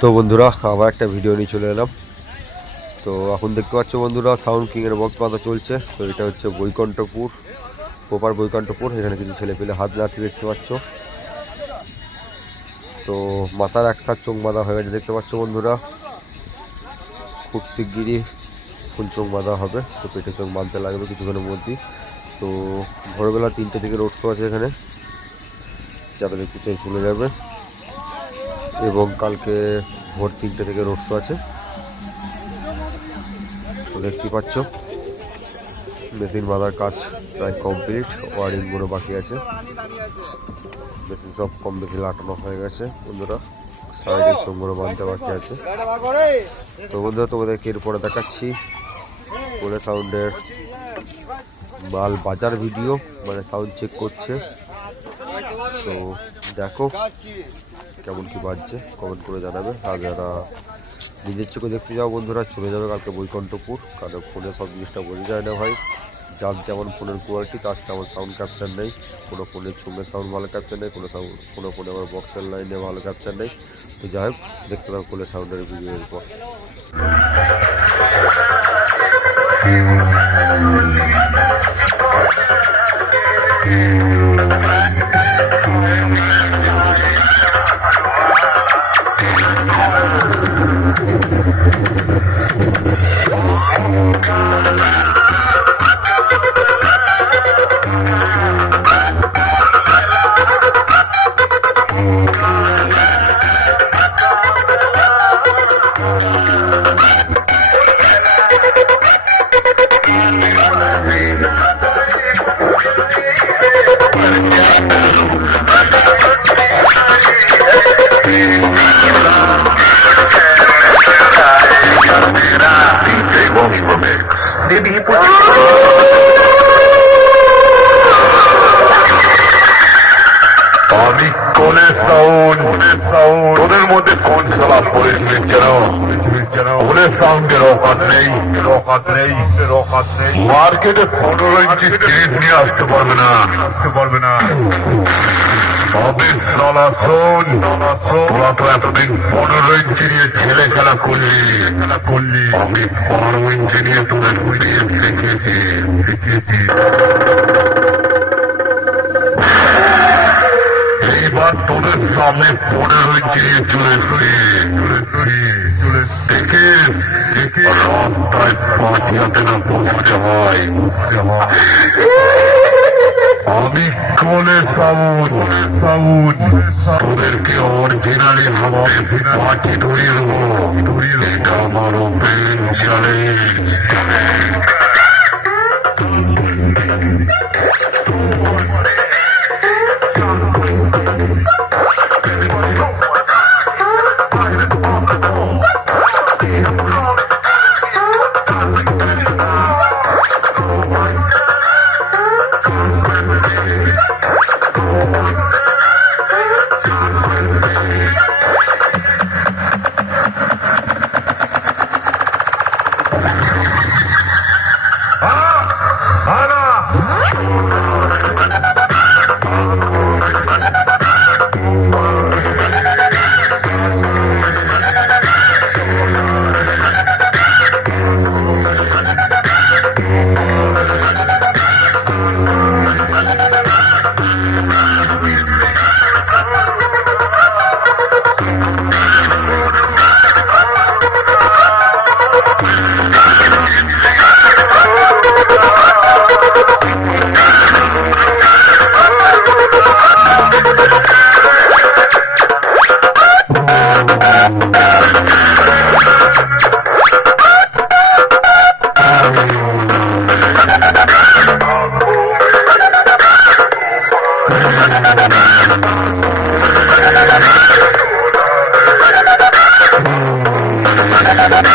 তো বন্ধুরা, আবার একটা ভিডিও নিয়ে চলে এলাম। তো এখন দেখতে পাচ্ছ বন্ধুরা সাউন্ড কিংয়ের বক্স বাঁধা চলছে। তো এটা হচ্ছে বৈকণ্ঠপুর, প্রপার বৈকণ্ঠপুর, এখানে কিছু ছেলে পেলে হাত নাচছে দেখতে পাচ্ছ। তো মাথার একসাথ চোখ বাঁধা হয়ে গেছে দেখতে পাচ্ছ বন্ধুরা। খুব শিগগিরই ফুল চোখ বাঁধা হবে, তো পেটে চোখ বাঁধতে লাগবে কিছুক্ষণের মধ্যেই। তো ভোরবেলা তিনটে থেকে রোড শো আছে এখানে। যারা দেখতে চাই চলে যাবে। এবং কালকে ভোর তিনটে থেকে রোড শো আছে। তো দেখতেই পাচ্ছ, মেশিন বাঁধার কাজ প্রায় কমপ্লিট ওয়ারিংগুলো বাকি আছে। মেশিন সব কম বেশি লাটানো হয়ে গেছে, বন্ধুরা। সাইডের চোখগুলো বাঁধতে বাকি আছে। তো বন্ধুরা, তোমাদেরকে এরপরে দেখাচ্ছি কোলে সাউন্ডের মাল বাজার ভিডিও মানে সাউন্ড চেক করছে। তো দেখো কেমন কি বাজছে কমেন্ট করে জানাবে। আর যারা নিজের চোখে দেখতে যাও বন্ধুরা, চলে যাবে কালকে বৈকণ্ঠপুর। কারণ ফোনে সব জিনিসটা বোঝা যায় না ভাই। যার যেমন ফোনের কোয়ালিটি তার তেমন সাউন্ড ক্যাপচার নেই। কোনো ফোনে ছুমের সাউন্ড ভালো ক্যাপচার নেই, কোনো সাউন্ড কোনো ফোনে আমার বক্সের লাইনে ভালো ক্যাপচার নেই। তো যাই হোক, দেখতে থাকো কোলে সাউন্ডের ভিডিও এরপর আমি সাউন্ড তোদের মধ্যে কোন সালা পড়েছিলিস যেন? কোনে সাউন্ডের অকাত নেই অকাত নেই? অকাত নেই মার্কেটে পনেরো ইঞ্চি জিনিস নিয়ে আসতে পারবে না। আসতে পারবে না এতদিন পনেরো ইঞ্চি নিয়ে ছেলে খেলা করলি। খেলা করলি আমি বারো ইঞ্চি নিয়ে তোদের পুলিশ দেখেছি সামনে পড়ে রয়েছে নিয়ে চলে এসছি দেখিস রাস্তায় পাঠিয়াতে না বসতে হয় হয়। আমি কোলে সাউন্ড সাউন্ড তোদেরকে অরিজিনালি ভাবে ধরিয়ে দেবো। এটা ああら。Thank you.